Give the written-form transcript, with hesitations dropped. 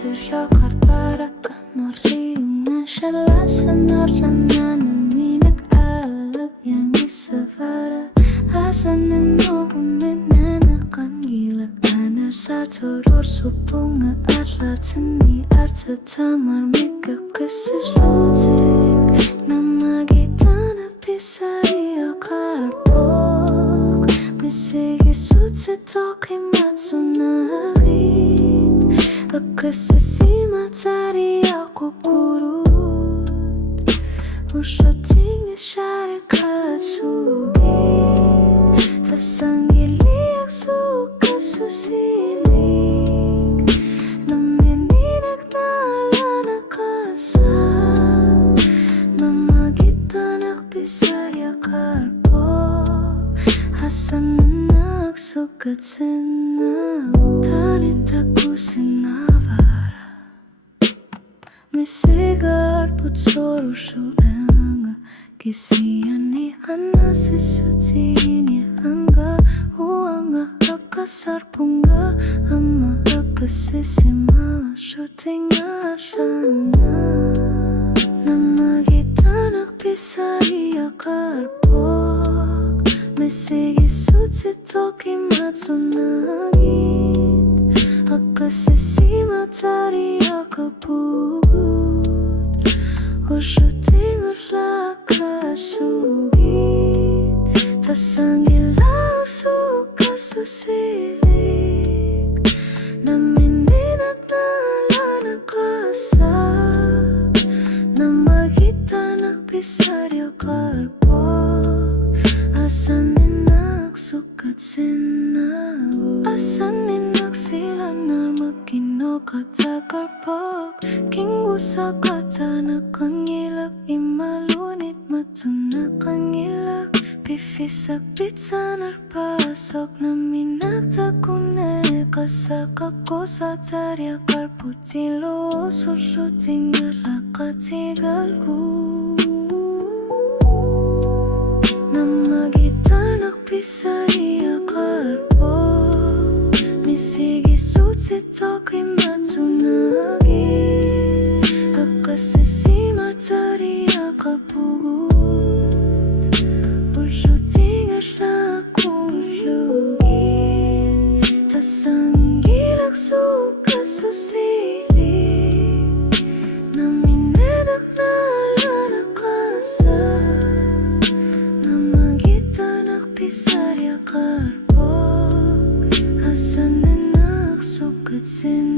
yakar para ka norliungan siya lasan norlanan uminak-alag yang isavara asanin mo uminanakan gilak anar sa toror supunga atlatin ni arta tamar mika kasaslutik na magitana pisari akarapok misigi sutsi toki matsunari Akasasima tari ako kurut Ushating ishari katsugit Tas ang iliyak suka susilig Namininag na ala nakasal Namagitan akpisarya karpo Hasan na nagsukat sinaw Tanit ako sinavara Misigar putsoro suenga Kisiyani ana sisutini anga Uanga akasar punga Ama akasisima Shutinga shana Namagitan akpisari akarpok Misigi sutsi toki matsunagit Akasisima tari akapugut Ushuting urla kasugit Tas ang ilang suka susilig Namininag na ala nakasag Namagitan akpisarya karpok Asanin nagsukat sinago Asanin nagsilanar magkinokatakarpok Kingusa kata na kangilak Imalunit matuna kangilak Pifisak bitsanar pasok Naminagtakune kasakako sa tarya karputilo Sulu tinggal lakatigalku Namagitan akpisari akarpok Misigi sutsi toki matsunagi Akasisima tari akapugut Uluting ala kulugi Tas ang gilak suka susilig Naminedak na ala nakasal Namagitan akpisarya karpok Asanin nagsukat sin